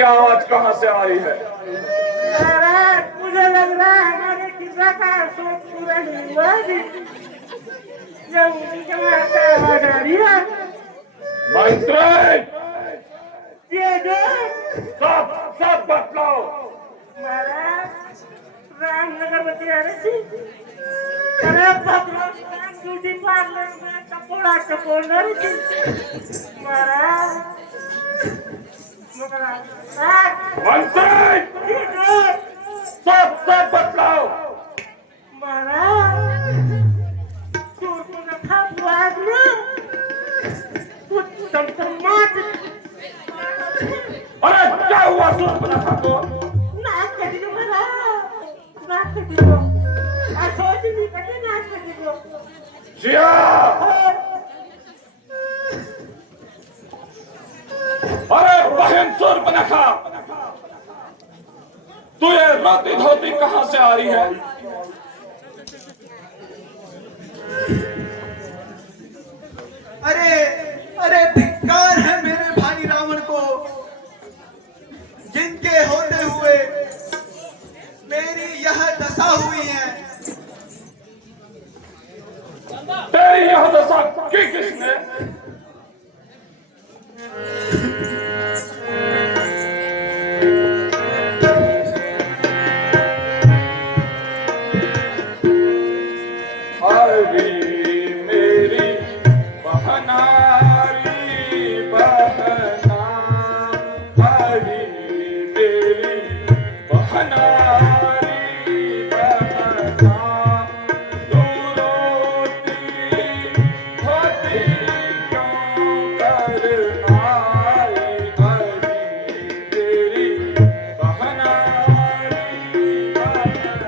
की आवाज कहां से आ रही है? मुझे लग रहा है हमारे किस्सा का सोच पूरा नहीं हुआ अभी। जब जहाँ से आवाज आ रही है मंत्री, ये जो सब सब बतलाओ। महाराज रामनगर में आ रही थी। अरे भगवान ब्यूटी पार्लर में कपड़ा चपोड़ रही थी महाराज। मंत्री, सब सब बतलाओ। महाराज सूर को रखा बुआद में कुछ समाज। अरे क्या हुआ सूर्पनखा को? नाच कर दो महाराज, नाच कर दो। सोच नहीं पड़े नाच कर दो। जिया, अरे बहन सूर्पनखा, तू ये रोती धोती कहां से आ रही है? अरे अरे धिक्कार है मेरे भाई रावण को, जिनके होते हुए मेरी यह दशा हुई है। तेरी यह दशा की किसने? हरी मेरी बहनारी बहना, हरी मेरी बहनारी बहना, तू रोती धोती क्यों करना? हरी मेरी बहनारी बहना।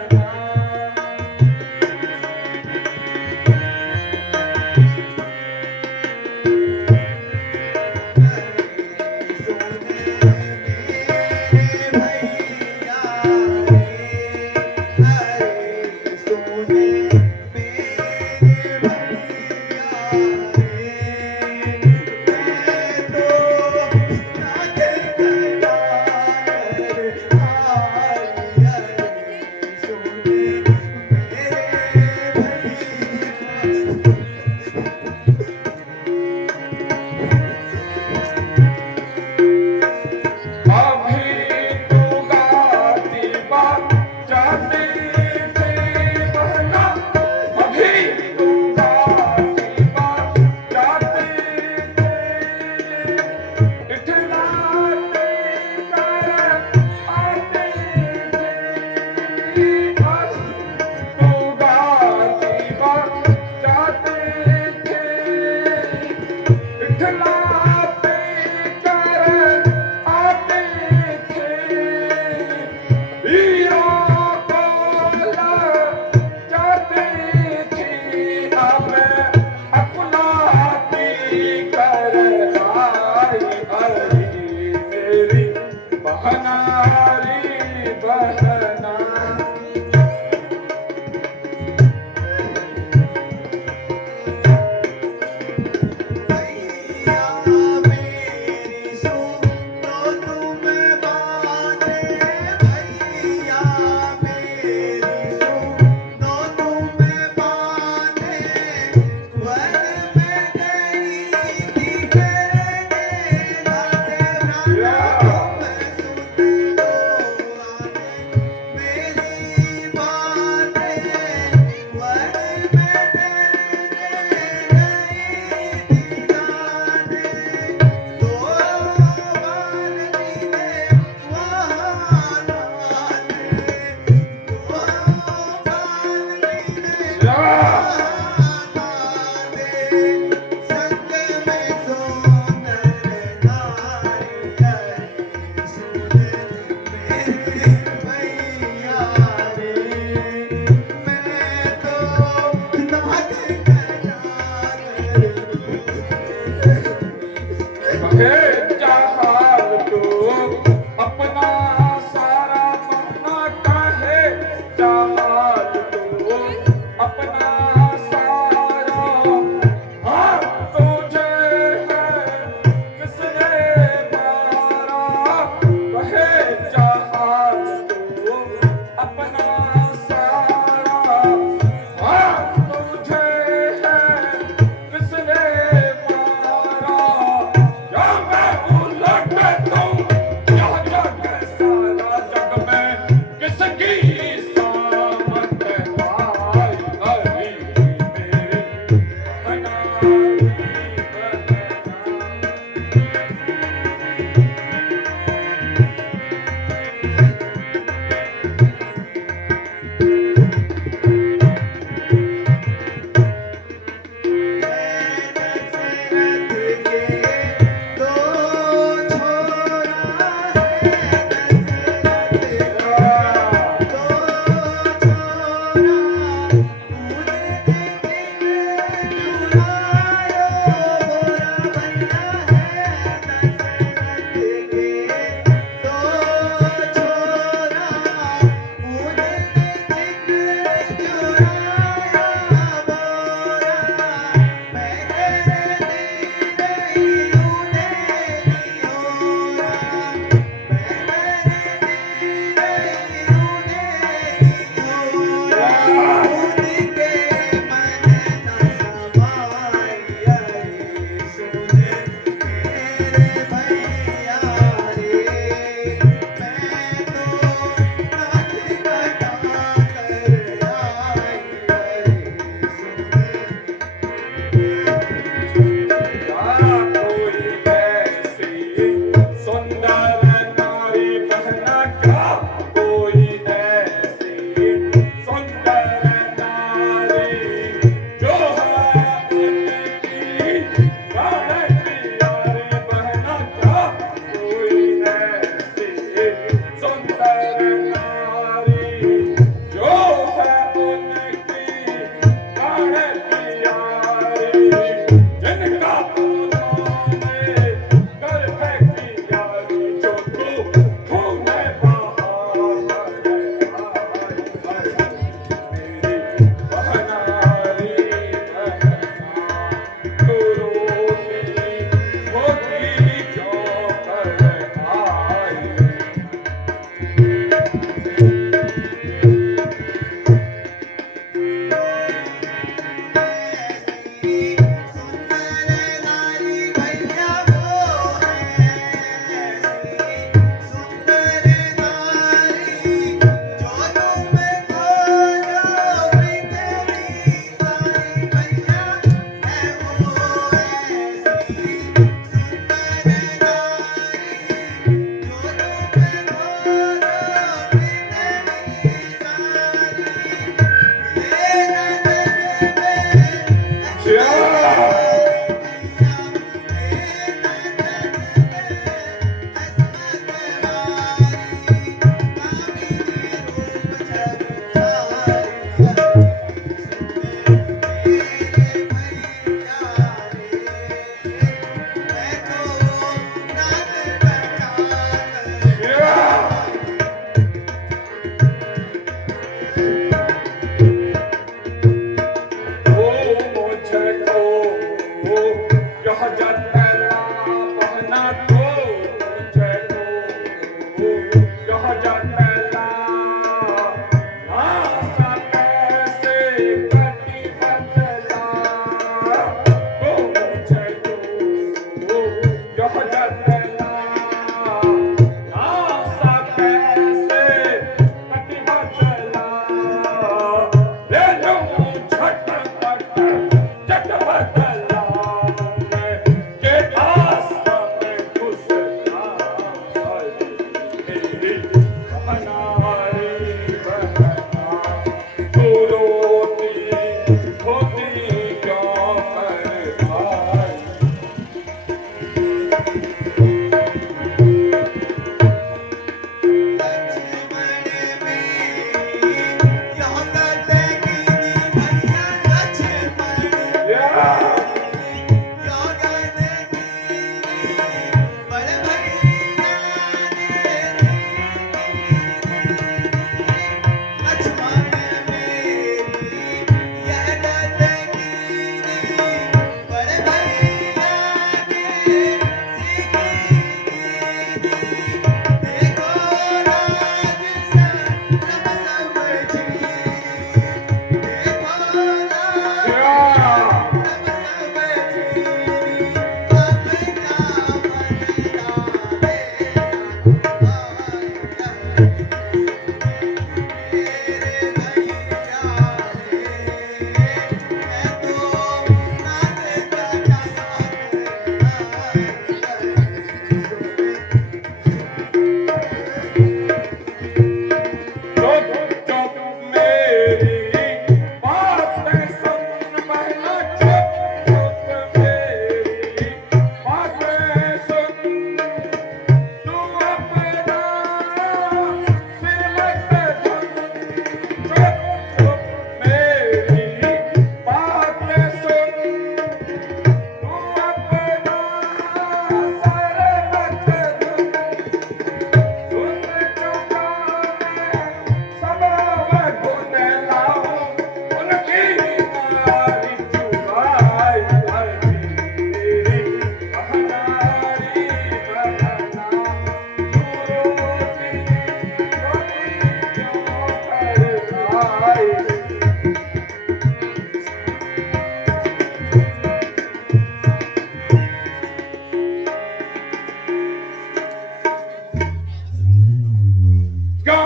क्या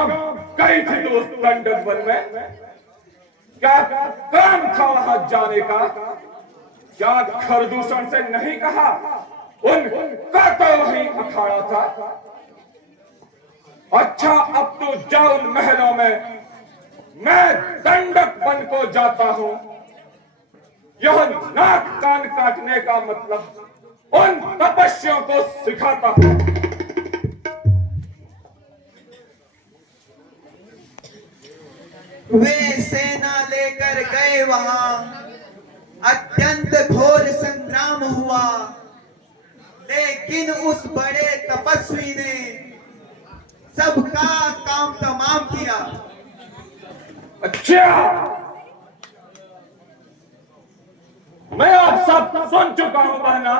गई थी दोस्त दंडक वन में? क्या काम था वहां जाने का? क्या खरदूषण से नहीं कहा? उनका तो वही अखाड़ा था। अच्छा, अब तो जाओ उन महलों में, मैं दंडक वन को जाता हूं। यह नाक कान काटने का मतलब उन तपस्वियों को सिखाता हूं। वे सेना लेकर गए वहां, अत्यंत घोर संग्राम हुआ, लेकिन उस बड़े तपस्वी ने सबका काम तमाम किया। अच्छा, मैं आप सब सुन चुका हूं बहना,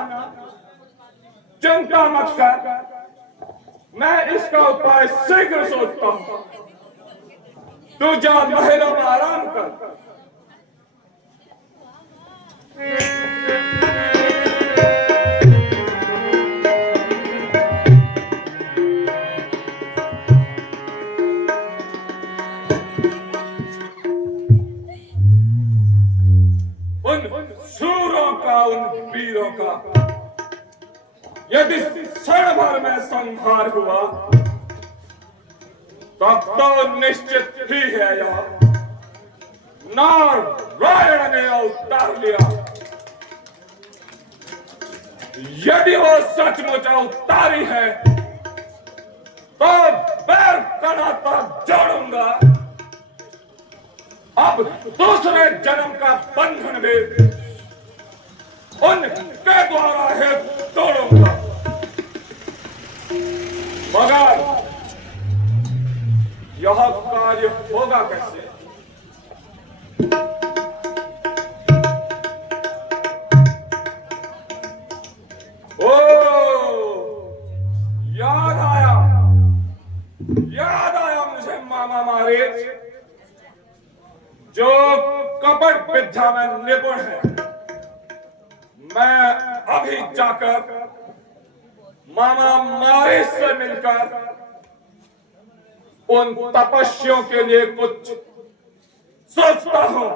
चिंता मत कर, मैं इसका उपाय शीघ्र सोचता हूं। तू जा महलों में आराम कर। उन शूरों का, उन वीरों का यदि क्षण भर में संहार हुआ तब तो निश्चित ही है यह नारायण ने अवतार लिया। यदि वो सचमुच अवतारी है तो पैर कनाता जोड़ूंगा। अब दूसरे जन्म का बंधन भी उनके द्वारा है तोड़ूंगा। मगर यह कार्य होगा कैसे? ओ, याद आया मुझे मामा मारे, जो कपट विद्या में निपुण है। मैं अभी जाकर मामा मारे से मिलकर उन तपस्वियों के लिए कुछ सोचता हूं।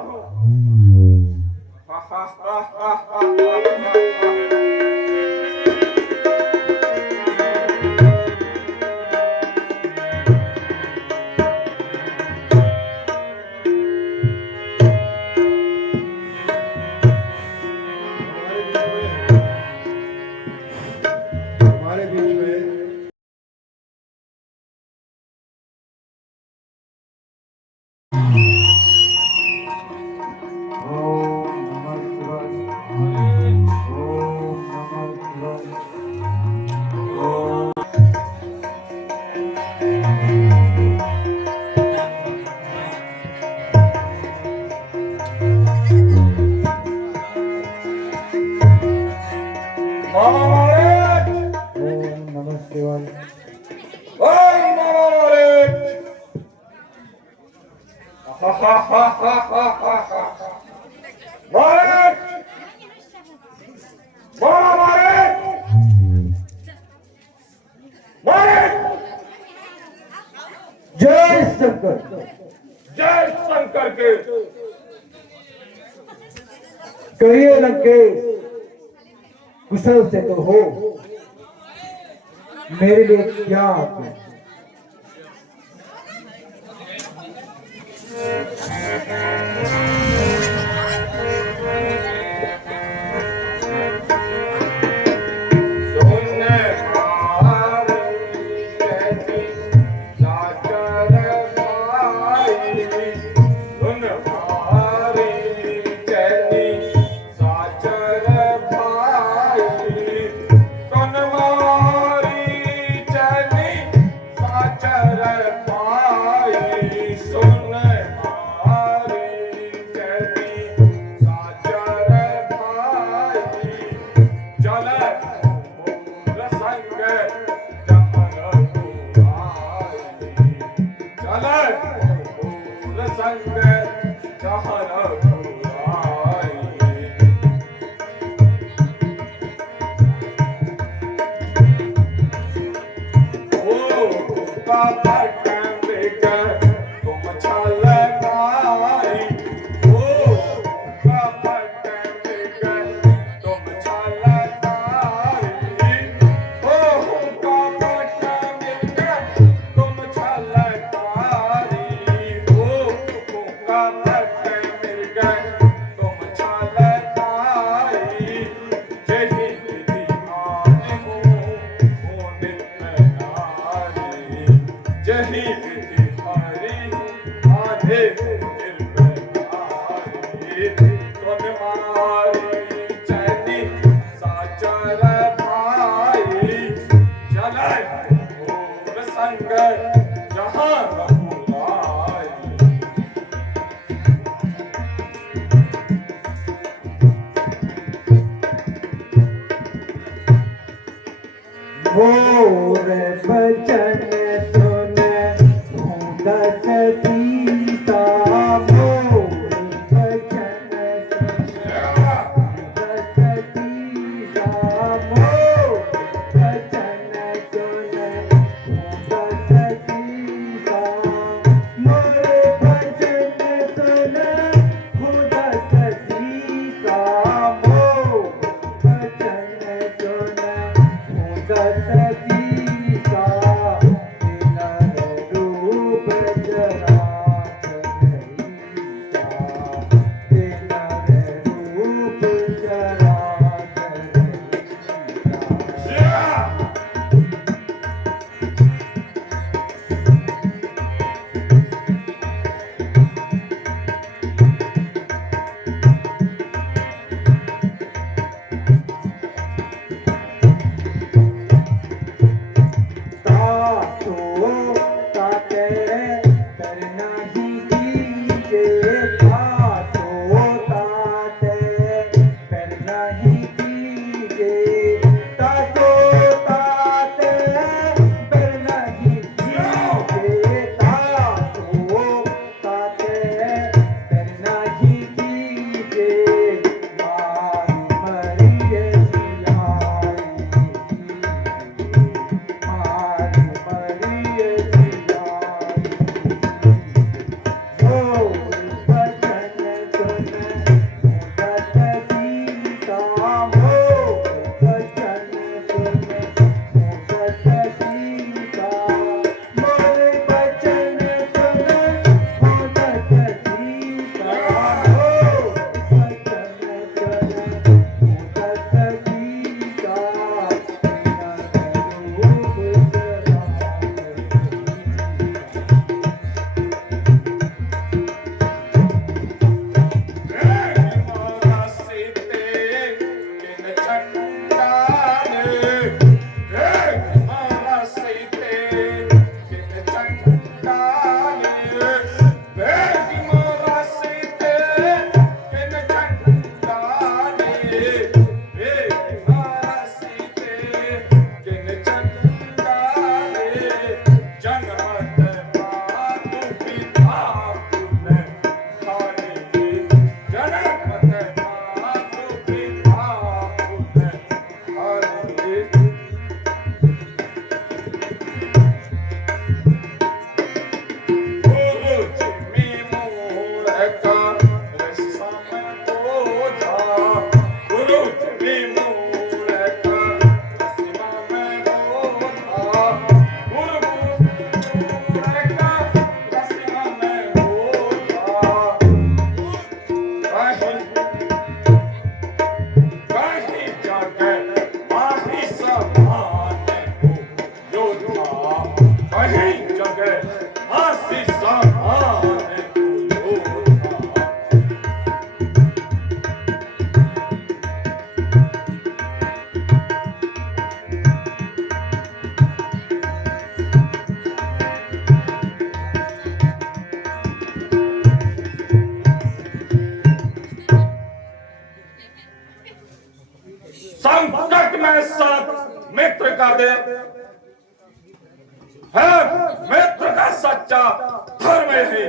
हमारे बीच में मामा मारे, नमः शिवाय। ओम मामा मारे, मारे, मामा मारे, मारे, जय शंकर। जय शंकर के। कहिए लंकेश, कुशल से तो हो, मेरे लिए क्या आज्ञा? और संग जहां रघुराई। मोर बचन सुन हूँ दस सीता, मोर बचन सुन दस सीता, मोर बचन सुन हूँ दस सीता, मोर बचन सुन हूँ दस सीता, मोर बचन सुन हूँ दस सीता, तेरा रूप जरा कन्हैया, तेरा रूप जरा कन्हैया। तातो ताते करना ही कीजे, तातो ताते करना ही कीजे, तातो ताते करना ही कीजे, तातो ताते करना ही कीजे, मारी मरिए जियाई मारी मरिए जियाई। मोर बचन सुन दस सीता, मोर बचन सुन दस सीता, मोर बचन सुन दस सीता, मोर बचन सुन दस सीता, तेरा रूप जरा मोरा सीते किन चंडाल, मोरा सीते किन चंडाल, मोरा सीते किन चंडाल, मोरा सीते किन चंडाल, जनमत मातु पिता पुन खाए, जनमत मातु पिता पुन खाए। गुरु जिमि मूढ़का रसम बोधा, गुरु जिमि मूढ़का रसम बोधा, गुरु मूढ़का रसम बोधा। कहीं जगह माही समान हो योद्धा, कहीं जगह मासी समान हो योद्धा। संकट में साथ मित्र का दे है, मित्र का सच्चा धर्म है।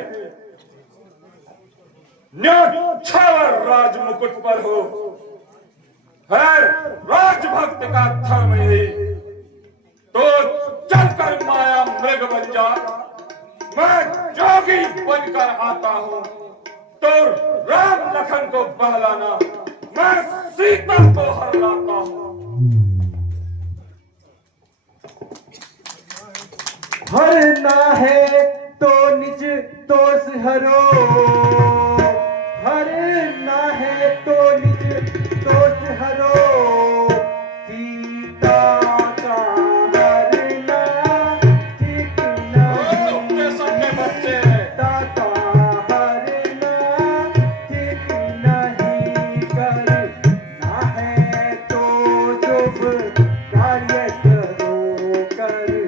न्योछावर राज मुकुट पर हो है राजभक्त का धर्म है। तो चलकर माया मृग बन जा, मैं जोगी बनकर आता हूँ। तो राम लखन को बहलाना, मैं सीता को हराता हूँ। हरना है तो निज तोस हरो, हरना है तो निज तोस हरो, सीता का हरना ठीक नहीं, सबके बच्चे सीता का हरना ठीक नहीं, करना है तो शुभ कार्य करो, कर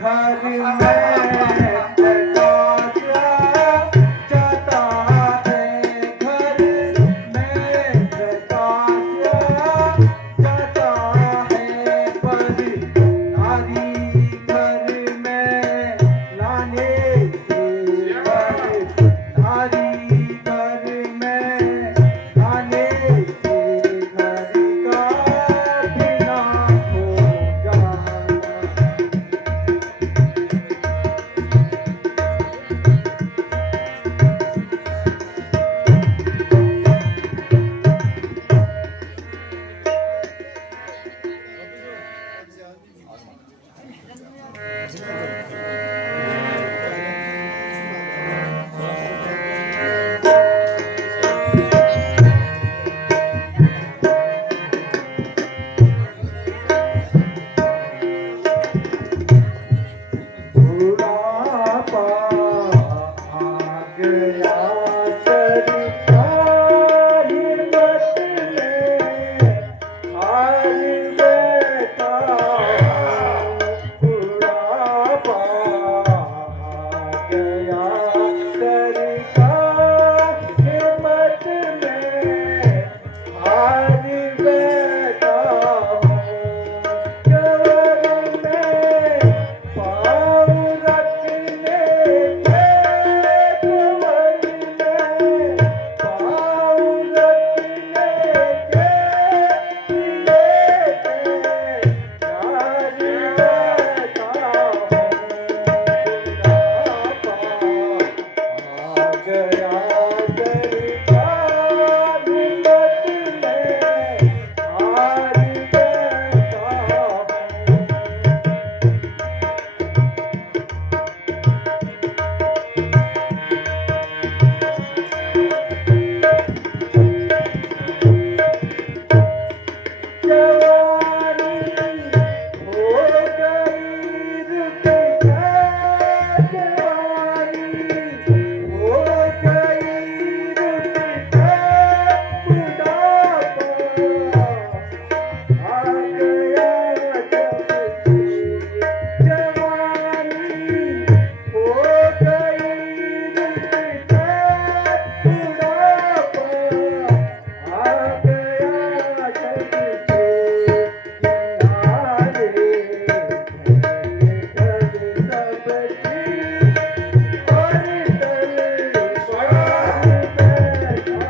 घर में प्रकाश जाता है, घर में प्रकाश जाता है, पर नारी घर में लाने से, पर नारी घर में लाने से घर का विनाश हो जाता। बुढ़ापा आ गया सरकारी मत में, हार बैठा बुढ़ापा आ गया सरकारी मत में, हार बैठा जवान में पाँव रखने के, कुंवर में पाँव रखने के लिए प्यार बैठा आ गया सरकार मत में, हार बैठा जवानी हो गई रुत से, जवानी हो गई रुत से, बुढ़ापा आ गया जब से, जवानी हो गई रुत से, बुढ़ापा आ गया जब से, किनारे सब की और तल पर बैठा।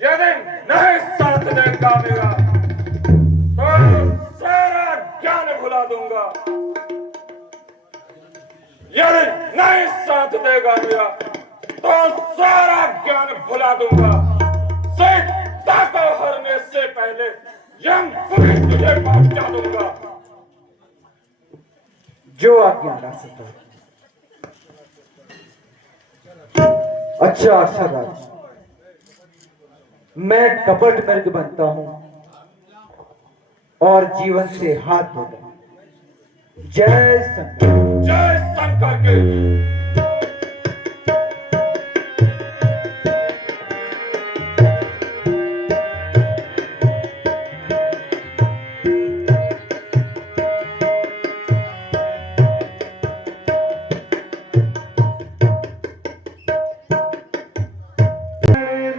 यदि नहीं साथ देगा मेरा तो सारा ज्ञान भुला दूंगा। यदि नहीं साथ देगा मेरा तो सारा ज्ञान भुला दूंगा। सीता को हरने से पहले यमपुरी तुझे पहुंचा दूंगा। जो आज्ञा दासता। अच्छा अक्षराज, मैं कपट मृग बनता हूं और जीवन से हाथ धोता। जय शंकर। जय शंकर के।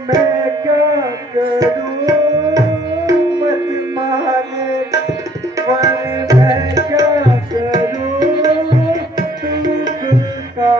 मैं क्या करूं मत मारे, पर मैं क्या करूं तू खुद का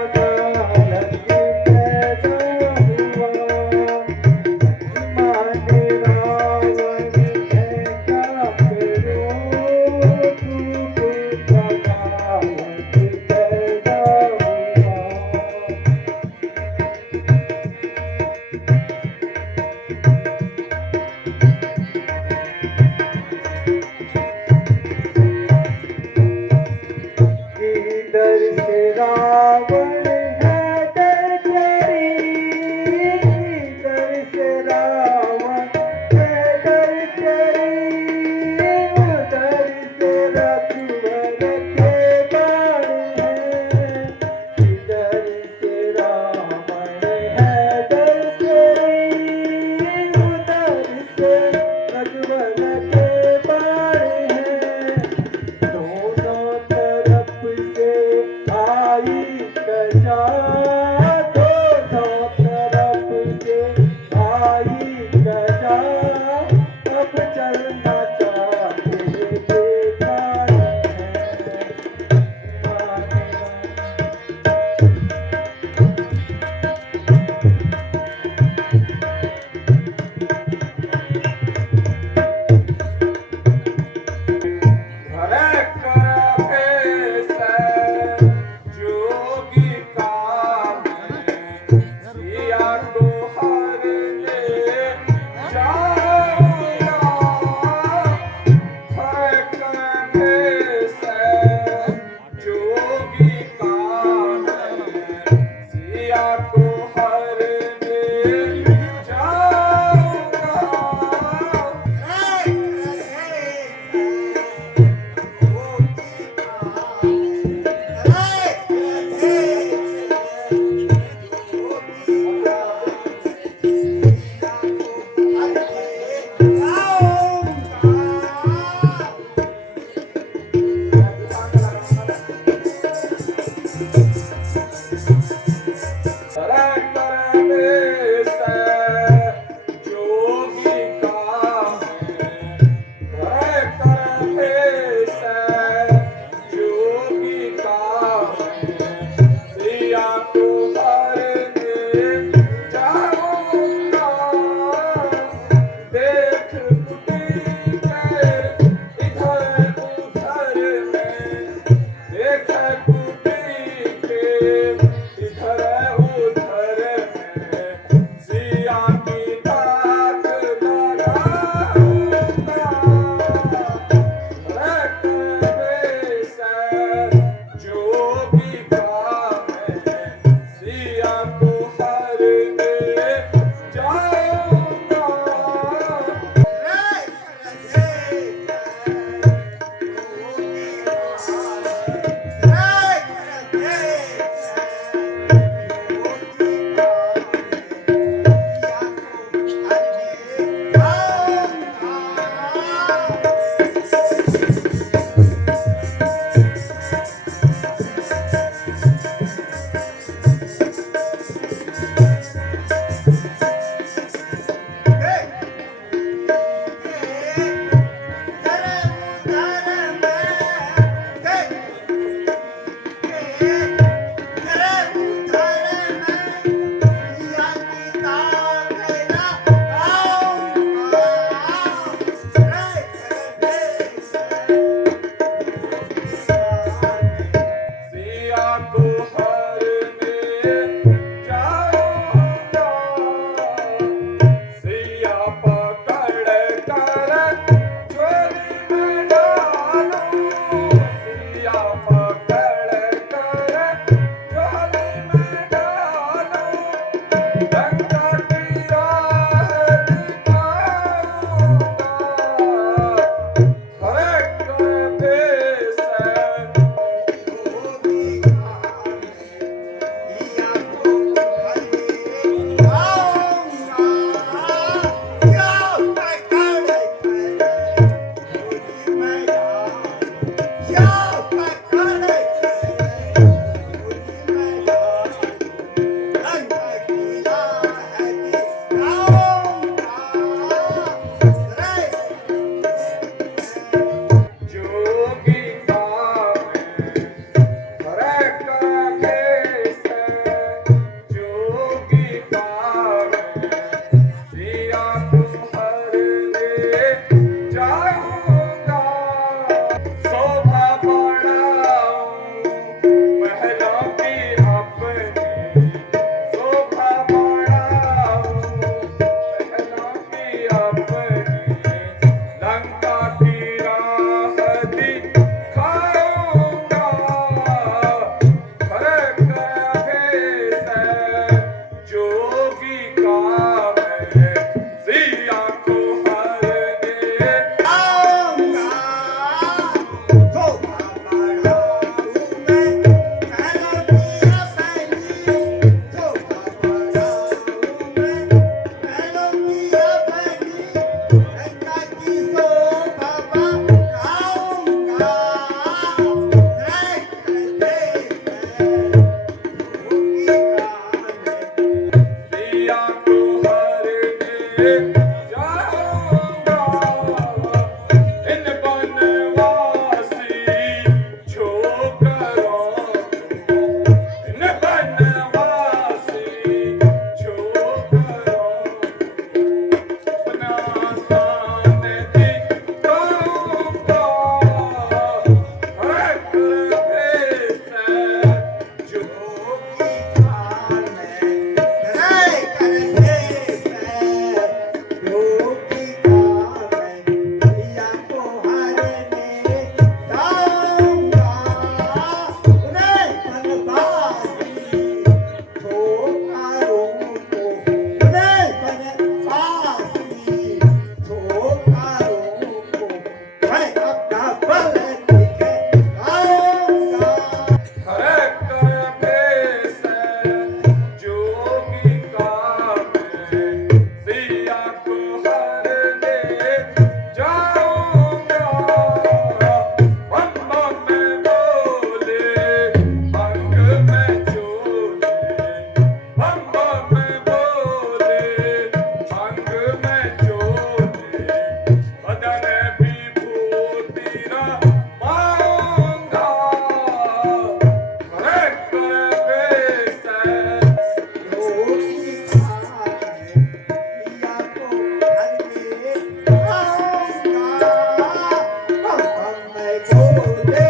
बोले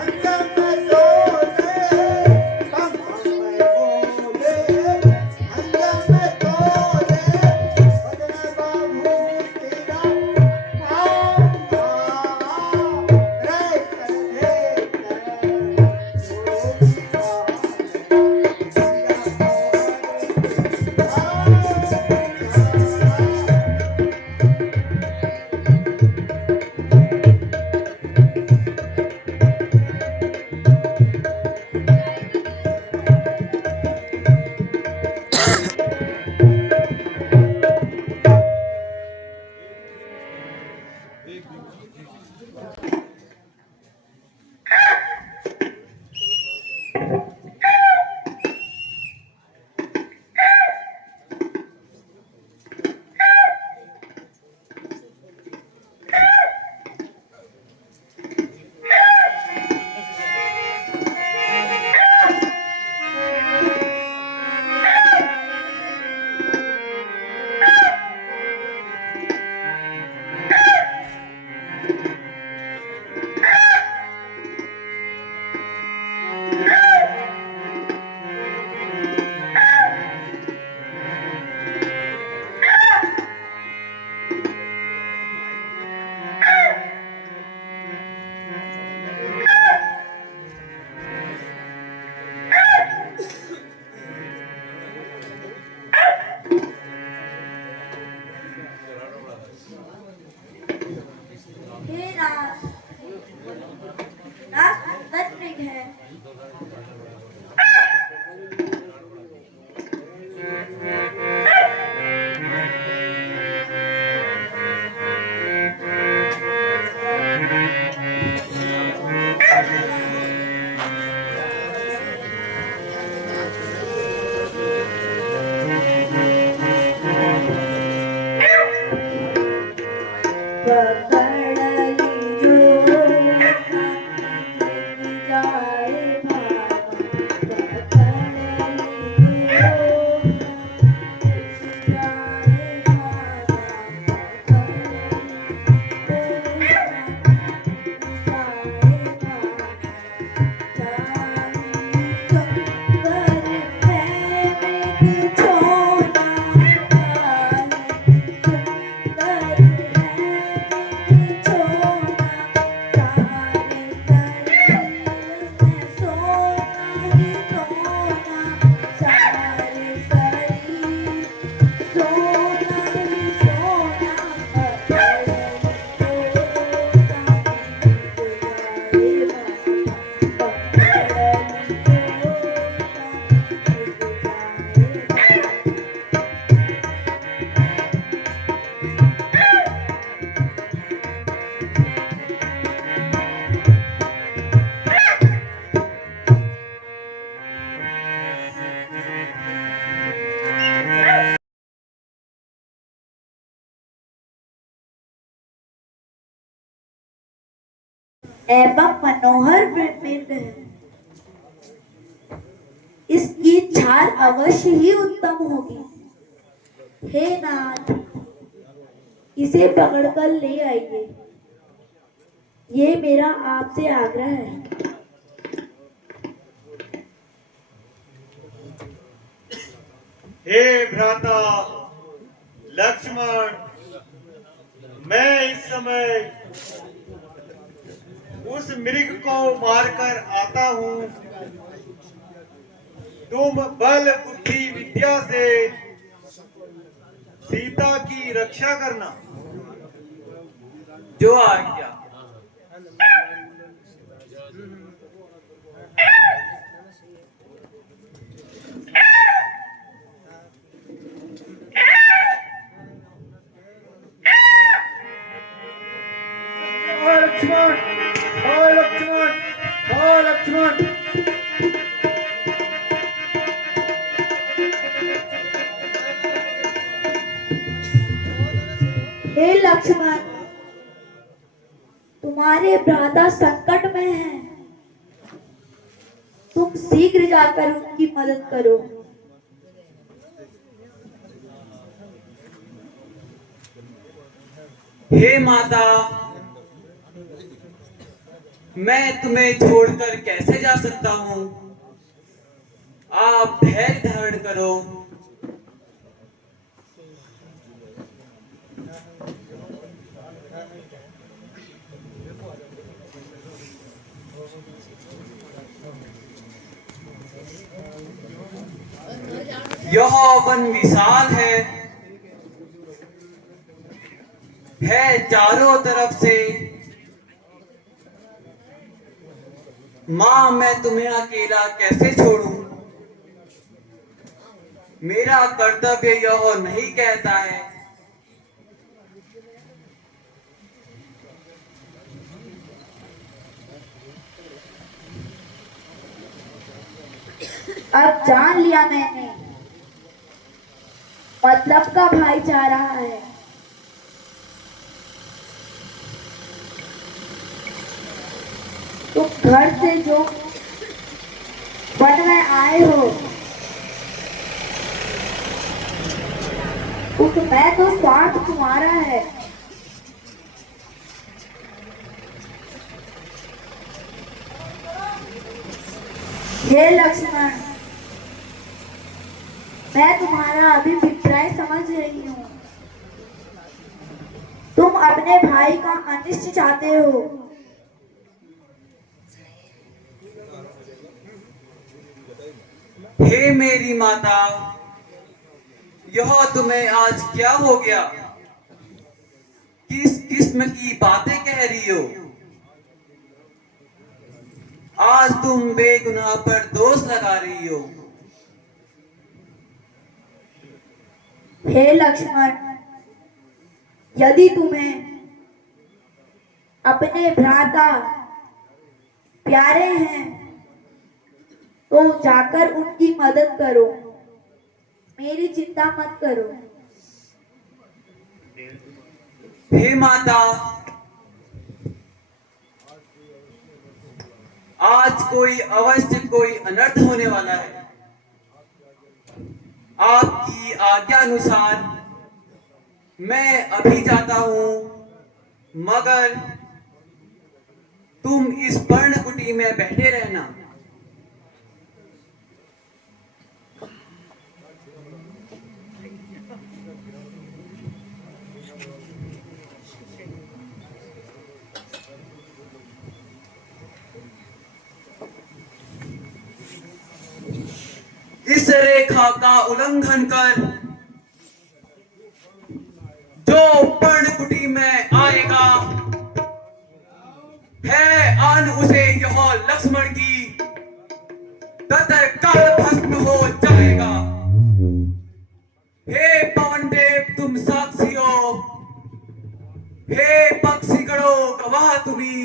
अंगम तोले बम बोले अंगम तोले बदन बाबू तेरा आऊंगा रे करे हे नाथ, नाथ सुंदर मृग है। पकड़ लीजो जाए भागा, पकड़ लीजो जाए भागा, एवं मनोहर वृंद है। इसकी छाल अवश्य ही उत्तम होगी। हे नाथ, इसे पकड़कर ले आइए। ये मेरा आपसे आग्रह है। हे भ्राता लक्ष्मण, मैं इस समय उस मृग को मारकर आता हूँ। तुम बल बुद्धि विद्या से सीता की रक्षा करना। जो आज्ञा। लक्ष्मण लक्ष्मण लक्ष्मण हे लक्ष्मण, तुम्हारे भ्राता संकट में हैं। तुम शीघ्र जाकर उनकी मदद करो। हे माता, मैं तुम्हें छोड़कर कैसे जा सकता हूँ। आप धैर्य धारण करो। यह वन विशाल है चारों तरफ से। माँ, मैं तुम्हें अकेला कैसे छोड़ूं। मेरा कर्तव्य यह नहीं कहता है। अब जान लिया मैंने, मतलब का भाई जा रहा है। तुम घर से जो वन में आए हो उसमें तो स्वार्थ तुम्हारा है। हे लक्ष्मण, मैं तुम्हारा अभिप्राय समझ रही हूँ। तुम अपने भाई का अनिष्ट चाहते हो। हे मेरी माता, यह तुम्हें आज क्या हो गया। किस किस्म की बातें कह रही हो। आज तुम बेगुनाह पर दोष लगा रही हो। हे लक्ष्मण, यदि तुम्हें अपने भ्राता प्यारे हैं तो जाकर उनकी मदद करो। मेरी चिंता मत करो। हे माता, आज कोई अनर्थ होने वाला है। आपकी आज्ञा अनुसार मैं अभी जाता हूँ, मगर तुम इस पर्णकुटी में बैठे रहना। इस रेखा का उल्लंघन कर जो पर्णकुटी में आएगा है आन उसे यह लक्ष्मण की तत्काल भस्म हो जाएगा। हे पवन देव, तुम साक्षी हो। हे पक्षीगणों, गवाह तुम्ही।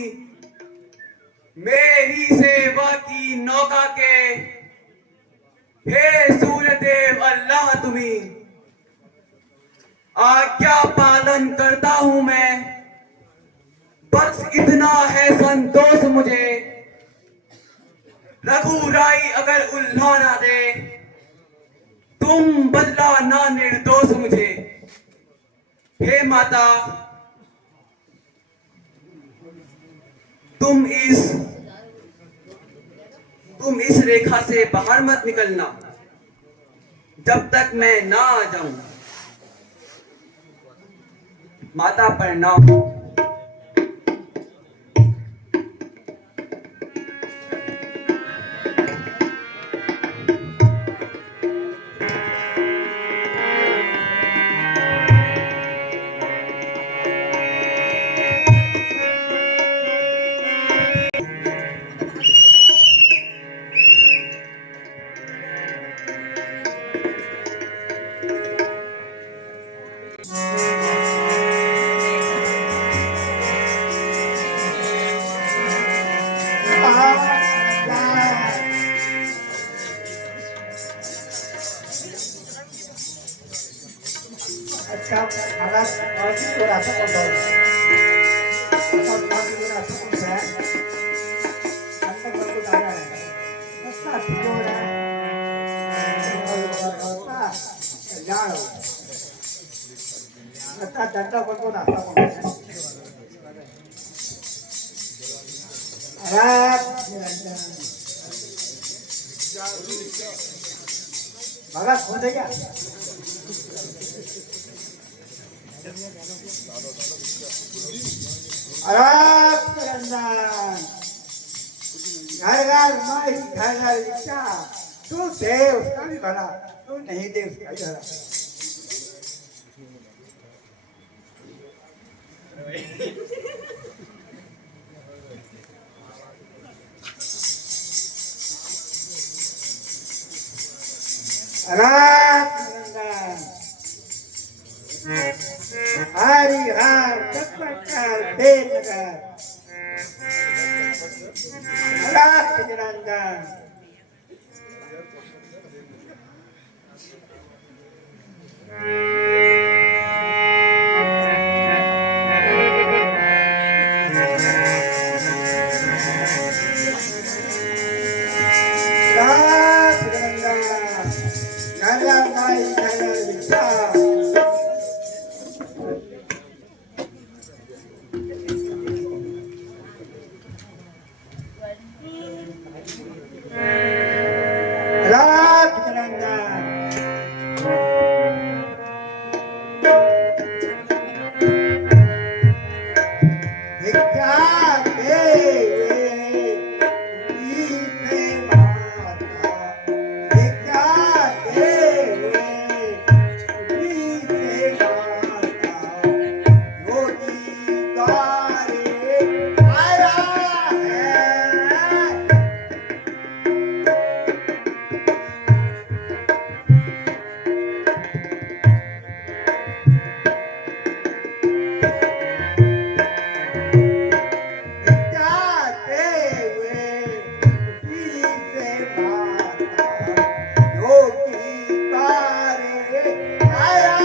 मेरी सेवा की नौका के हे सूर्यदेव, अल्लाह तुम्ही। आज्ञा पालन करता हूं मैं, बस इतना है संतोष मुझे। रघुराई अगर उल्हा ना दे, तुम बदला ना निर्दोष मुझे। हे माता, तुम इस रेखा से बाहर मत निकलना जब तक मैं ना आ जाऊं। माता प्रणाम। अच्छा alas masih kurasa kotor. Atau masih kurasa kotor. Anda baru ada. Masa tiada. Masa jauh. Masa janda baru nasa kotor. भगत हो गया घर घर माई घर घर रिक्शा तू दे उसका भी भला तू नहीं दे उसका भी भला हरि हर चक्कर देन रात निरंजन रात निरंजन गंगा माई गंगा विद्या रात निरंजन भिक्षा दे से माता भिक्षा दे से माता योगी द्वारे आया है जाते हुए उसी से माता योगी तारे आया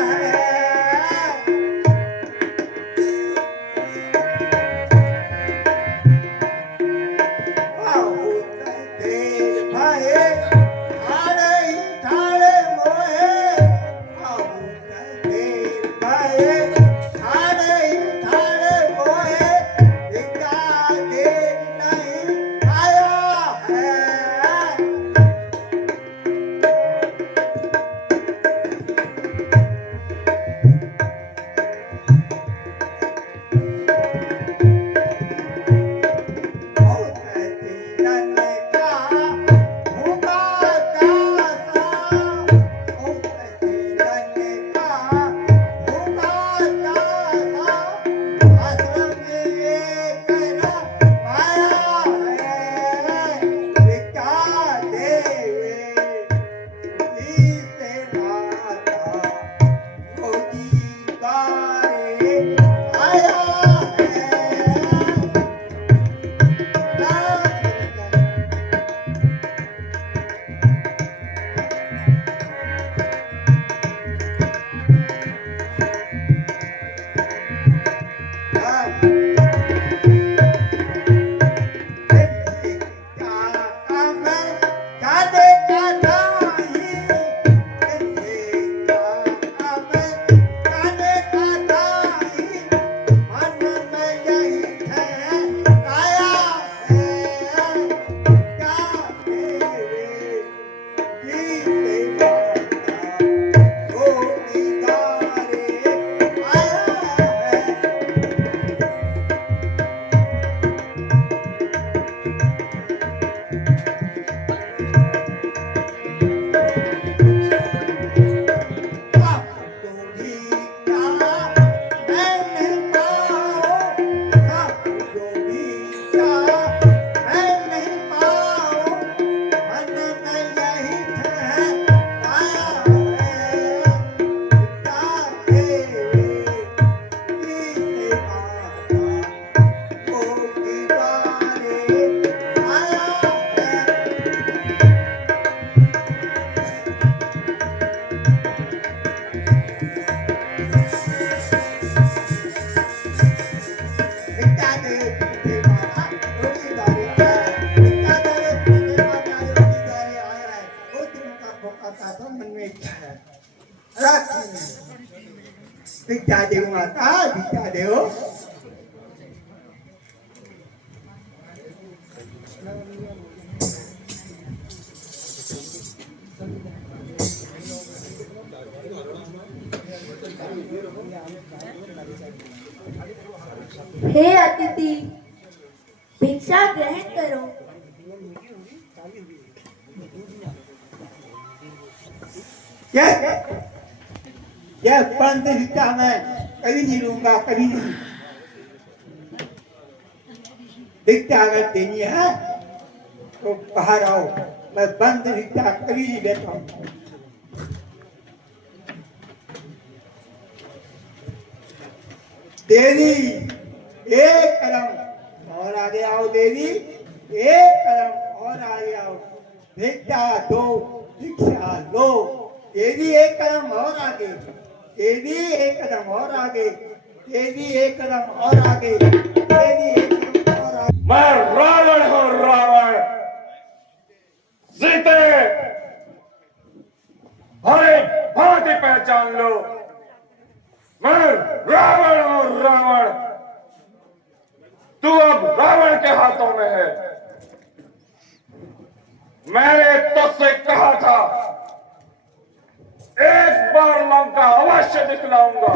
है बहुत देर भये ठाड़े ही ठाड़े मोहे बहुत देर भये ठाड़े ही ठाड़े मोहे भिक्षा दे नहीं आया है बहुत दीनन का भूखा प्यासा बहुत दीनन का भूखा प्यासा आश्रम में लेकर आया है भिक्षा देवे उसी से माता योगी द्वारे आया है भिक्षा देव माता भिक्षा देव भिक्षा ग्रहण करो। यह बंद भिक्षा मैं कभी नहीं लूंगा, कभी नहीं। भिक्षा अगर देनी है तो बाहर आओ, मैं बंद भिक्षा कभी नहीं देता हूँ। देवी एक कदम और आगे आओ, देवी एक कदम और आगे आओ, भिक्षा दो, भिक्षा लो। देवी एक कदम और आगे, देवी एक कदम और आगे, देवी एक कदम और आगे, देवी एक कदम और आगे। मैं रावण हूं, रावण। सीते हरे भांति पहचान लो, मैं रावण हूं, रावण। तू अब रावण के हाथों में है। मैंने तुझसे कहा था एक बार लंका अवश्य दिखलाऊंगा।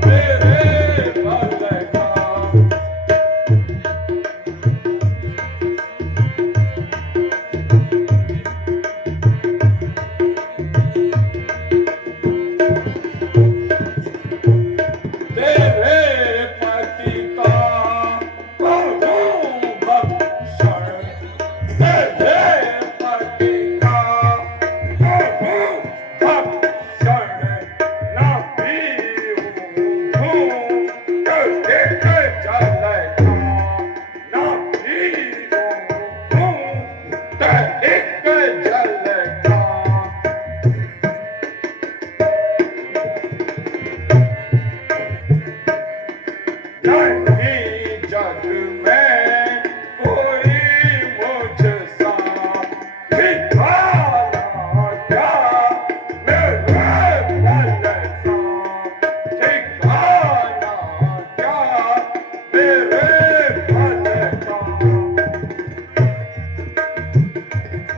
मेरे